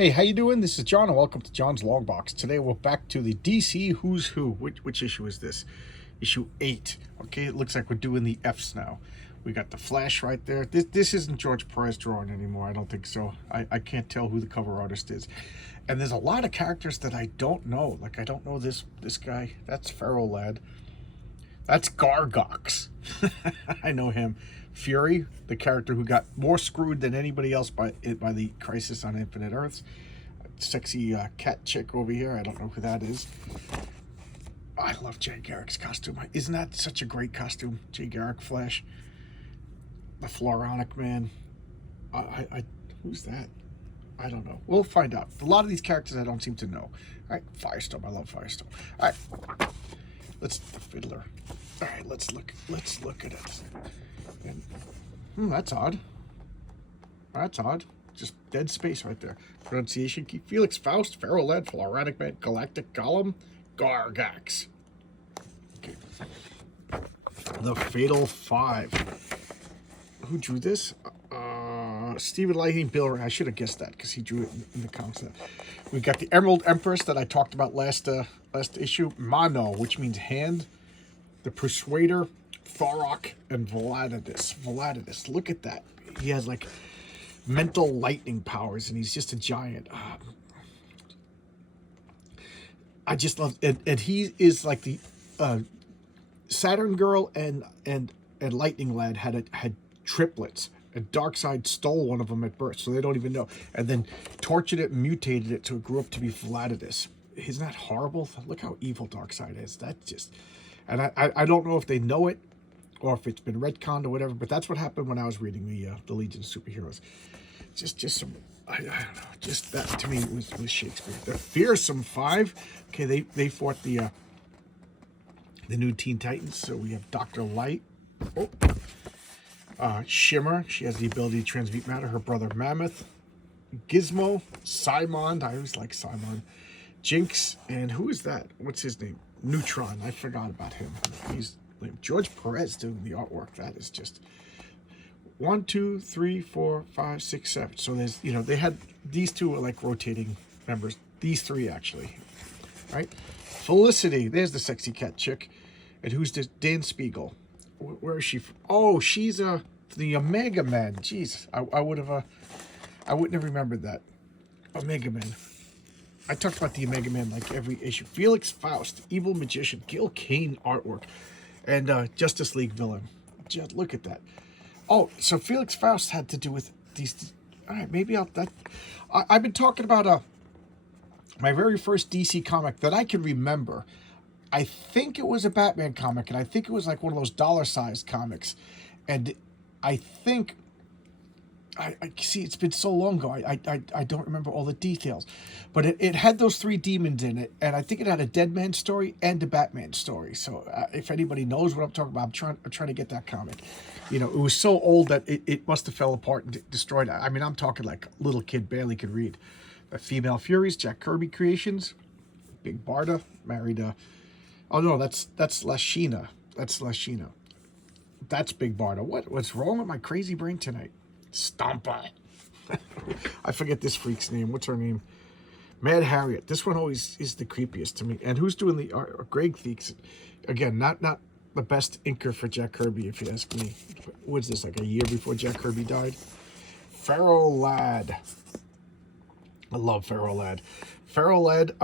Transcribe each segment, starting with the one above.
Hey, how you doing? This is John, and welcome to John's Long Box. Today we're back to the DC Who's Who. Which issue is this? Issue 8. Okay, it looks like we're doing the Fs now. We got the Flash right there. This isn't George Perez drawing anymore. I don't think so. I can't tell who the cover artist is. And there's a lot of characters that I don't know. Like, I don't know this guy. That's Feral Lad. That's Gargox. I know him. Fury, the character who got more screwed than anybody else by the Crisis on Infinite Earths. Sexy cat chick over here. I don't know who that is. I love Jay Garrick's costume. Isn't that such a great costume? Jay Garrick Flash. The Floronic Man. Who's that? I don't know. We'll find out. A lot of these characters I don't seem to know. All right, Firestorm. I love Firestorm. All right, the Fiddler. All right, let's look at it. And, that's odd. That's odd. Just dead space right there. Pronunciation key. Felix Faust, Feral Lad, Floronic Man, Galactic Golem, Gargax. Okay. The Fatal Five. Who drew this? Stephen Lightning Bill. I should have guessed that because he drew it in the comics. We got the Emerald Empress that I talked about last issue. Mano, which means hand. The Persuader, Thorok, and Volatidus. Look at that. He has like mental lightning powers, and he's just a giant. I just love it. And he is like the Saturn Girl and Lightning Lad had triplets. And Darkseid stole one of them at birth, so they don't even know. And then tortured it and mutated it so it grew up to be Volatidus. Isn't that horrible? Look how evil Darkseid is. That's just... And I don't know if they know it or if it's been retconned or whatever, but that's what happened when I was reading the Legion of Superheroes. Just some, I don't know, just that to me was Shakespeare. The Fearsome Five. Okay, they fought the new Teen Titans. So we have Dr. Light. Shimmer. She has the ability to transmute matter. Her brother Mammoth. Gizmo. Simon. I always like Simon. Jinx. And who is that? What's his name? Neutron. I forgot about him. He's George Perez doing the artwork. That is just 1, 2, 3, 4, 5, 6, 7. So there's, they had these two are like rotating members. These three actually, right? Felicity. There's the sexy cat chick. And who's this? Dan Spiegel. Where is she from? Oh, she's the Omega Man. Jeez, I wouldn't have remembered that. Omega Man. I talked about the Omega Man like every issue. Felix Faust, Evil Magician, Gil Kane artwork, and Justice League villain. Just look at that. Oh, so Felix Faust had to do with these. All right, maybe I've been talking about my very first DC comic that I can remember. I think it was a Batman comic, and I think it was like one of those dollar-sized comics, and I think. I see, it's been so long ago, I don't remember all the details. But it had those three demons in it, and I think it had a Dead Man story and a Batman story. So if anybody knows what I'm talking about, I'm trying to get that comic. It was so old that it must have fell apart and destroyed. I mean, I'm talking like a little kid barely could read. Female Furies, Jack Kirby Creations, Big Barda, married... oh, no, that's Lashina. That's Lashina. That's Big Barda. What's wrong with my crazy brain tonight? Stompa. I forget this freak's name. What's her name? Mad Harriet. This one always is the creepiest to me. And who's doing the art? Greg Theeks. Again, not the best inker for Jack Kirby, if you ask me. What's this, like a year before Jack Kirby died? Feral Lad. I love Feral Lad. Feral Lad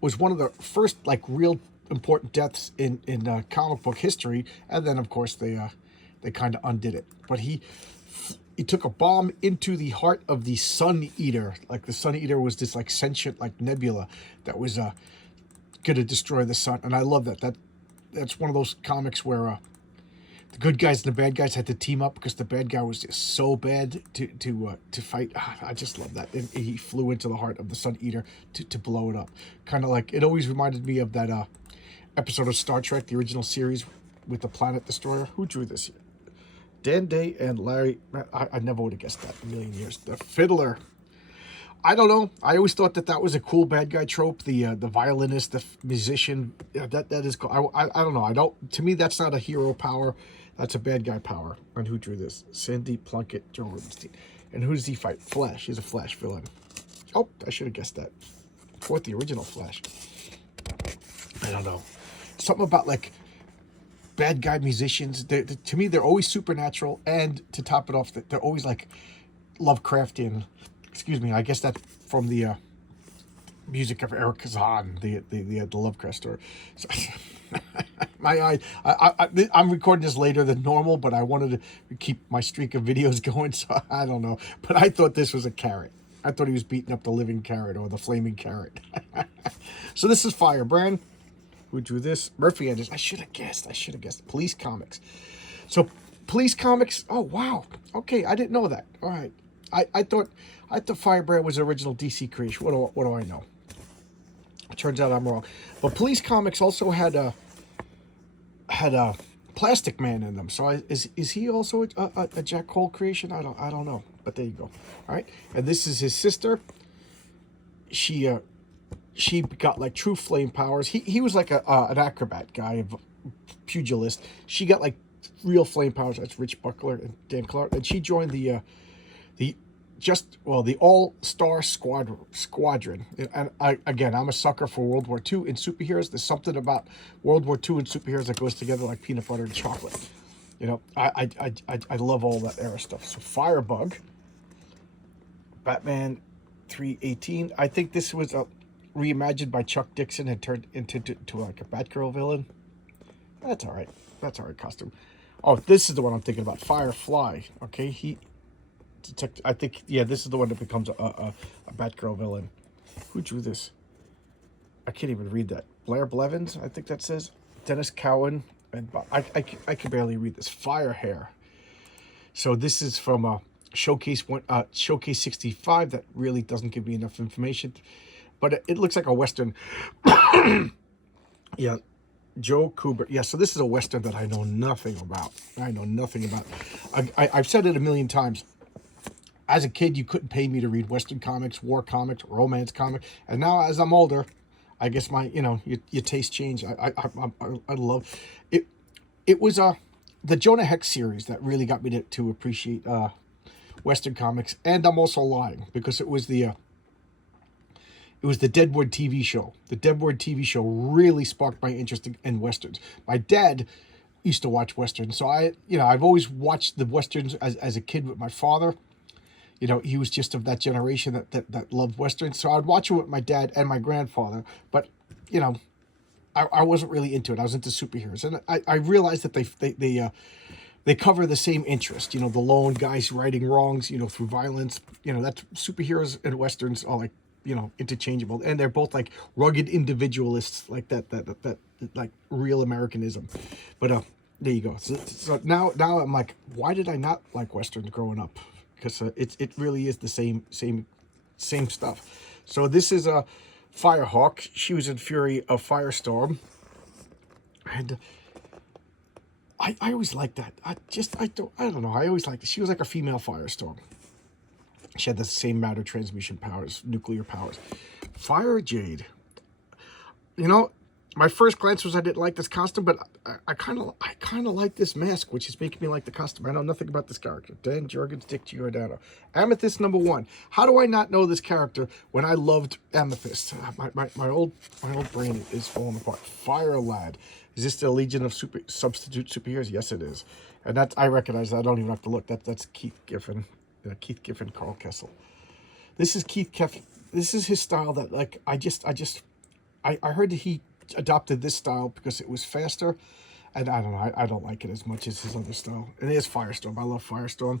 was one of the first, like, real important deaths in comic book history. And then, of course, they kind of undid it. But he took a bomb into the heart of the Sun Eater. Like the Sun Eater was this like sentient like nebula that was gonna destroy the sun. And I love that. That's one of those comics where the good guys and the bad guys had to team up because the bad guy was just so bad to fight. I just love that. And he flew into the heart of the Sun Eater to blow it up. Kind of like, it always reminded me of that episode of Star Trek, the original series with the Planet Destroyer. Who drew this here? Dan Day and Larry. I never would have guessed that in a million years. The Fiddler. I don't know. I always thought that was a cool bad guy trope. The violinist, the musician. Yeah, that is cool. I don't know. To me, that's not a hero power. That's a bad guy power. And who drew this? Sandy Plunkett, Joe Rubenstein. And who does he fight? Flash. He's a Flash villain. Oh, I should have guessed that. What the original Flash? I don't know. Something about like bad guy musicians. To me, they're always supernatural, and to top it off, they're always like Lovecraftian. Excuse me. I guess that's from the music of Eric Kazan, the Lovecraft story. So, I'm recording this later than normal, but I wanted to keep my streak of videos going, so I don't know. But I thought this was a carrot. I thought he was beating up the living carrot or the flaming carrot. So this is Firebrand. Who drew this? Murphy Anderson. I should have guessed. Police Comics. So Police Comics. Oh wow. Okay, I didn't know that. All right. I thought Firebrand was an original DC creation. What do I know? It turns out I'm wrong. But Police Comics also had a Plastic Man in them. So is he also a Jack Cole creation? I don't know. But there you go. All right. And this is his sister. She got like true flame powers. He was like an acrobat guy, pugilist. She got like real flame powers. That's Rich Buckler and Dan Clark. And she joined the All-Star Squadron. And I'm a sucker for World War II and superheroes. There's something about World War II and superheroes that goes together like peanut butter and chocolate. You know, I love all that era stuff. So Firebug, Batman 318. I think this was reimagined by Chuck Dixon and turned into like a Batgirl villain. That's all right. That's all right costume. Oh, this is the one I'm thinking about. Firefly. Okay, I think, yeah, this is the one that becomes a Batgirl villain. Who drew this? I can't even read that. Blair Blevins, I think that says. Dennis Cowan. And I can barely read this. Fire Hair. So this is from Showcase 65. That really doesn't give me enough information. But it looks like a Western. Yeah, Joe Kubert. Yeah, so this is a Western that I know nothing about. I've said it a million times. As a kid, you couldn't pay me to read Western comics, war comics, romance comics. And now, as I'm older, I guess your taste changed. I love it. It was the Jonah Hex series that really got me to appreciate Western comics. And I'm also lying because it was the Deadwood TV show. The Deadwood TV show really sparked my interest in Westerns. My dad used to watch Westerns, so I've always watched the Westerns as a kid with my father. You know, he was just of that generation that loved Westerns. So I'd watch it with my dad and my grandfather. But, I wasn't really into it. I was into superheroes. And I realized that they cover the same interest. The lone guys righting wrongs, through violence. That's superheroes and Westerns are like, interchangeable. And they're both like rugged individualists, like that like real Americanism. But there you go. So now I'm like, why did I not like Westerns growing up? Because it really is the same stuff. So this is a Firehawk. She was in Fury of Firestorm, and I always liked that. I don't know. I always liked it. She was like a female Firestorm. She had the same matter transmission powers, nuclear powers. Fire Jade. My first glance was I didn't like this costume, but I kind of like this mask, which is making me like the costume. I know nothing about this character. Dan Jurgens, Dick Giordano. Amethyst #1. How do I not know this character when I loved Amethyst? My old brain is falling apart. Fire Lad. Is this the Legion of Substitute Superheroes? Yes, it is. And I recognize that. I don't even have to look. That's Keith Giffen. Keith Giffen, Carl Kessel. This is Keith Giffen. This is his style that I heard that he adopted this style because it was faster, and I don't know, I don't like it as much as his other style. And there's Firestorm. I love Firestorm.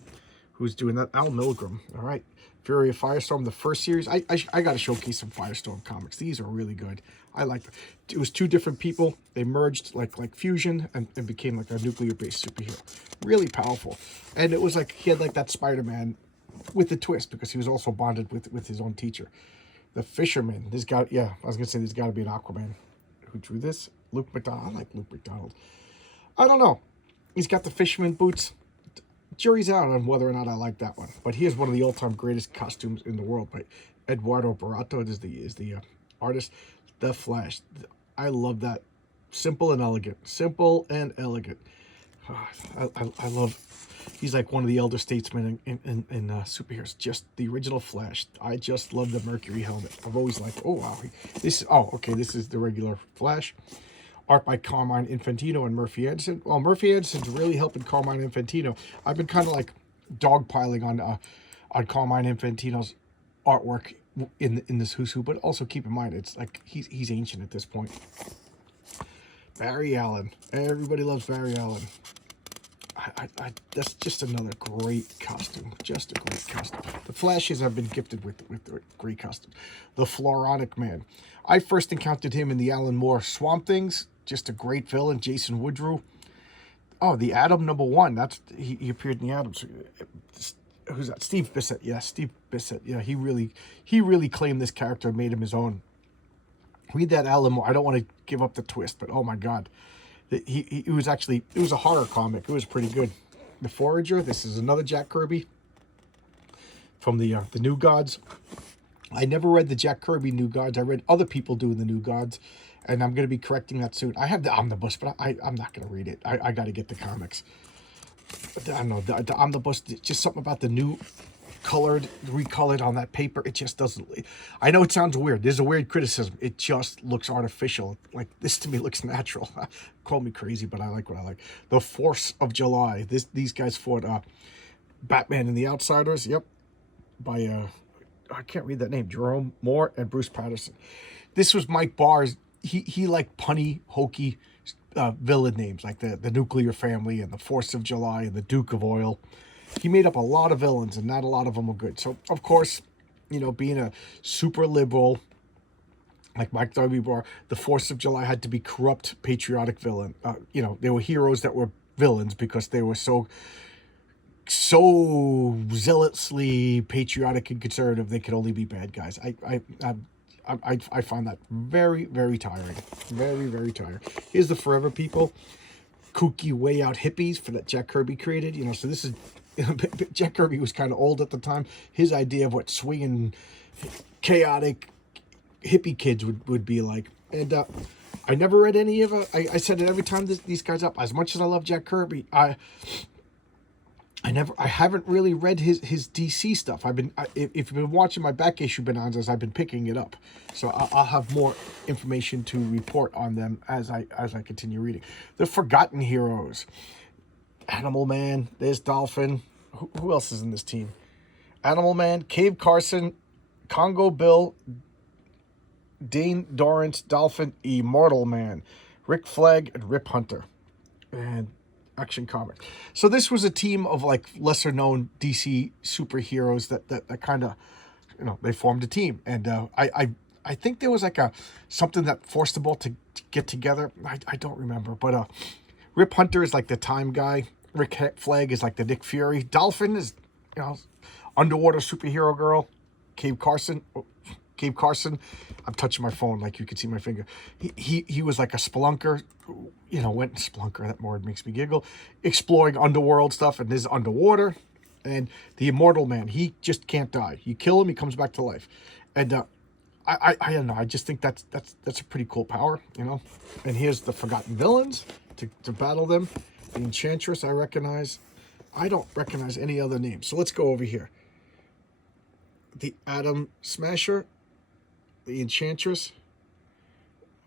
Who's doing that? Al Milgram. All right, Fury of Firestorm, the first series. I got to showcase some Firestorm comics. These are really good. I like them. It was two different people. They merged like fusion and became like a nuclear-based superhero. Really powerful. And it was like he had like that Spider-Man with the twist because he was also bonded with his own teacher. The Fisherman. There's got to be an Aquaman. Who drew this? Luke McDonald. I like Luke McDonald. I don't know. He's got the fisherman boots. Jury's out on whether or not I like that one. But here's one of the all-time greatest costumes in the world by Eduardo Barato is the artist. The Flash. I love that. Simple and elegant. Simple and elegant. I love. He's like one of the elder statesmen in superheroes. Just the original Flash. I just love the Mercury helmet. I've always liked. Oh wow, this. Oh okay, this is the regular Flash. Art by Carmine Infantino and Murphy Anderson. Well, Murphy Anderson's really helping Carmine Infantino. I've been kind of like dogpiling on Carmine Infantino's artwork in this Who's Who, but also keep in mind it's like he's ancient at this point. Barry Allen. Everybody loves Barry Allen. That's just another great costume. Just a great costume. The Flashes have been gifted with great costumes. The Floronic Man. I first encountered him in the Alan Moore Swamp Things. Just a great villain. Jason Woodrue. Oh, the Atom #1. That's he appeared in the Atom. Who's that? Steve Bissett. Yeah, Steve Bissett. Yeah, he really claimed this character and made him his own. Read that Alan Moore. I don't want to give up the twist, but oh my God. It was a horror comic. It was pretty good. The Forager. This is another Jack Kirby from the New Gods. I never read the Jack Kirby New Gods. I read other people doing the New Gods, and I'm going to be correcting that soon. I have the omnibus, but I'm not going to read it. I got to get the comics. I don't know, the omnibus, just something about the new recolored on that paper. It just doesn't. I know it sounds weird. There's a weird criticism. It just looks artificial. Like this to me looks natural. Call me crazy, but I like what I like. The Force of July. These guys fought Batman and the Outsiders. Yep, by I can't read that name. Jerome Moore and Bruce Patterson. This was Mike Barr's. He liked punny, hokey villain names like the Nuclear Family and the Force of July and the Duke of Oil. He made up a lot of villains, and not a lot of them were good. So, of course, you know, being a super liberal like Mike W. Barr, the Force of July had to be corrupt, patriotic villain. You know, they were heroes that were villains because they were so zealously patriotic and conservative. They could only be bad guys. I find that very, very tiring. Very, very tiring. Here's the Forever People. Kooky, way out hippies for that Jack Kirby created. You know, so this is... Jack Kirby was kind of old at the time. His idea of what swinging, chaotic hippie kids would be like. And I never read any of it. I said it every time these guys up. As much as I love Jack Kirby, I haven't really read his DC stuff. If you've been watching my back issue bonanzas, I've been picking it up. So I'll have more information to report on them as I continue reading. The Forgotten Heroes. Animal Man, there's Dolphin. Who else is in this team? Animal Man, Cave Carson, Congo Bill, Dane Dorrance, Dolphin, Immortal Man, Rick Flag, and Rip Hunter. And Action Comics. So this was a team of like lesser known DC superheroes that kind of, you know, they formed a team. And I think there was like something that forced them all to get together. I don't remember, but Rip Hunter is like the time guy. Rick Flag is like the Nick Fury. Dolphin is, you know, underwater superhero girl. Cave Carson. I'm touching my phone like you can see my finger. He was like a spelunker, you know, went spelunker. That word makes me giggle. Exploring underworld stuff and is underwater. And the Immortal Man, he just can't die. You kill him, he comes back to life. And I don't know. I just think that's a pretty cool power, you know. And here's the Forgotten Villains to battle them. The Enchantress, I recognize. I don't recognize any other names. So let's go over here. The Atom Smasher, the Enchantress,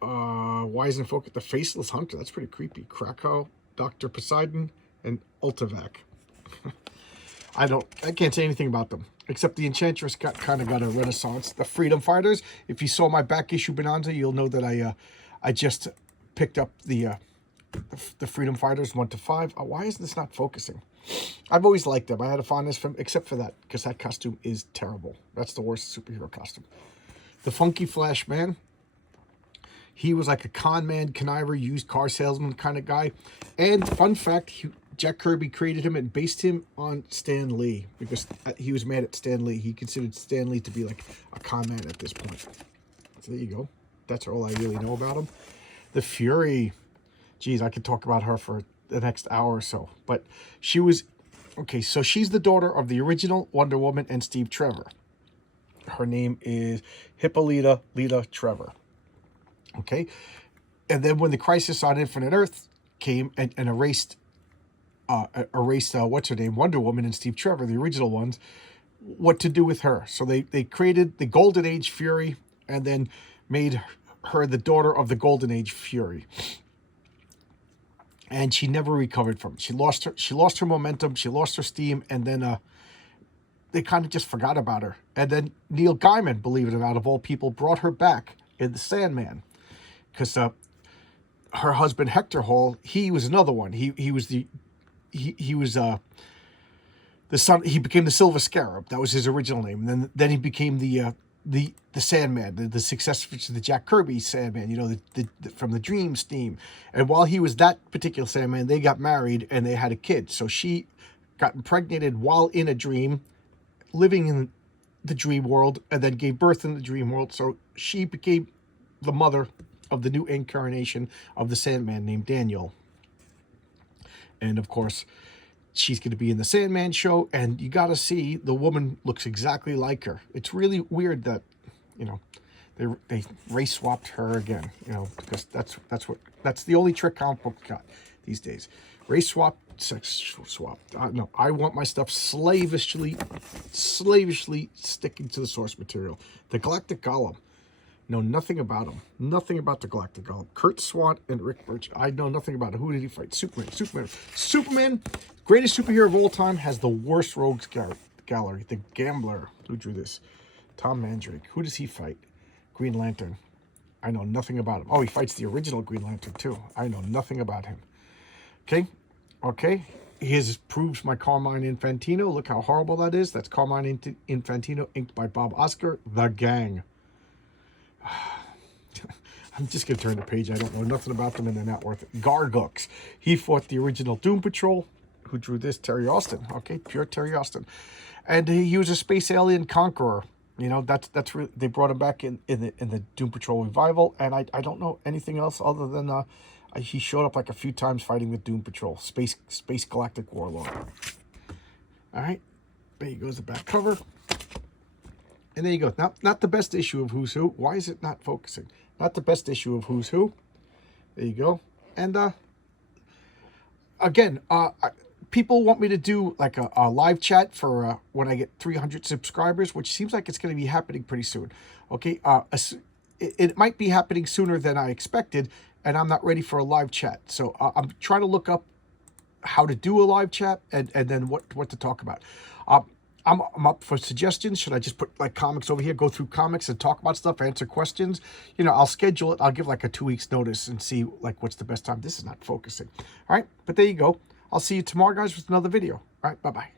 Wise and Focus, the Faceless Hunter. That's pretty creepy. Krakow, Dr. Poseidon, and Ultivac. I can't say anything about them. Except the Enchantress kind of got a renaissance. The Freedom Fighters. If you saw my back issue bonanza, you'll know that I just picked up the Freedom Fighters 1 to 5. Why is this not focusing? I've always liked them. I had a fondness for them, except for that, because that costume is terrible. That's the worst superhero costume. The Funky Flash Man. He was like a con man, conniver, used car salesman kind of guy. And fun fact, Jack Kirby created him and based him on Stan Lee because he was mad at Stan Lee. He considered Stan Lee to be like a con man at this point. So there you go. That's all I really know about him. The Fury. Geez, I could talk about her for the next hour or so. But she was... Okay, so she's the daughter of the original Wonder Woman and Steve Trevor. Her name is Hippolyta Lita Trevor. Okay? And then when the Crisis on Infinite Earth came and erased erased what's her name, Wonder Woman and Steve Trevor, the original ones, what to do with her. So they created the Golden Age Fury and then made her the daughter of the Golden Age Fury. And she never recovered from it. She lost her momentum, she lost her steam, and then they kind of just forgot about her. And then Neil Gaiman, believe it or not, of all people, brought her back in the Sandman, because her husband Hector Hall, he was another one. He was the son. He became the Silver Scarab. That was his original name. And then he became the Sandman, the successor to the Jack Kirby Sandman. You know, the from the Dreams theme. And while he was that particular Sandman, they got married and they had a kid. So she got impregnated while in a dream, living in the dream world, and then gave birth in the dream world. So she became the mother of the new incarnation of the Sandman named Daniel. And of course, she's going to be in the Sandman show, and you got to see the woman looks exactly like her. It's really weird that, you know, they race swapped her again, you know, because that's the only trick comic book got these days. Race swap, sex swap. No, I want my stuff slavishly sticking to the source material. The Galactic Golem. Know nothing about him. Nothing about the Galactic Golem. Kurt Swan and Rick Birch. I know nothing about him. Who did he fight? Superman, greatest superhero of all time, has the worst rogues gallery. The Gambler. Who drew this? Tom Mandrake. Who does he fight? Green Lantern. I know nothing about him. Oh, he fights the original Green Lantern too. I know nothing about him. Okay. His proves my Carmine Infantino. Look how horrible that is. That's Carmine Infantino, inked by Bob Oscar. The Gang. I'm just going to turn the page. I don't know nothing about them, and they're not worth it. Gargux. He fought the original Doom Patrol. Who drew this? Terry Austin. Okay, pure Terry Austin. And he was a space alien conqueror. You know, that's really, they brought him back in the Doom Patrol revival, and I don't know anything else other than he showed up like a few times fighting the Doom Patrol, Space Galactic Warlord. All right, there goes the back cover. And there you go. Not the best issue of Who's Who. Why is it not focusing? Not the best issue of Who's Who. There you go. And again, people want me to do like a live chat for when I get 300 subscribers, which seems like it's going to be happening pretty soon. Okay, it might be happening sooner than I expected, and I'm not ready for a live chat. So I'm trying to look up how to do a live chat and then what to talk about. I'm up for suggestions. Should I just put like comics over here, go through comics and talk about stuff, answer questions? You know, I'll schedule it. I'll give like a 2 weeks notice and see like what's the best time. This is not focusing. All right, but there you go. I'll see you tomorrow, guys, with another video. All right, bye-bye.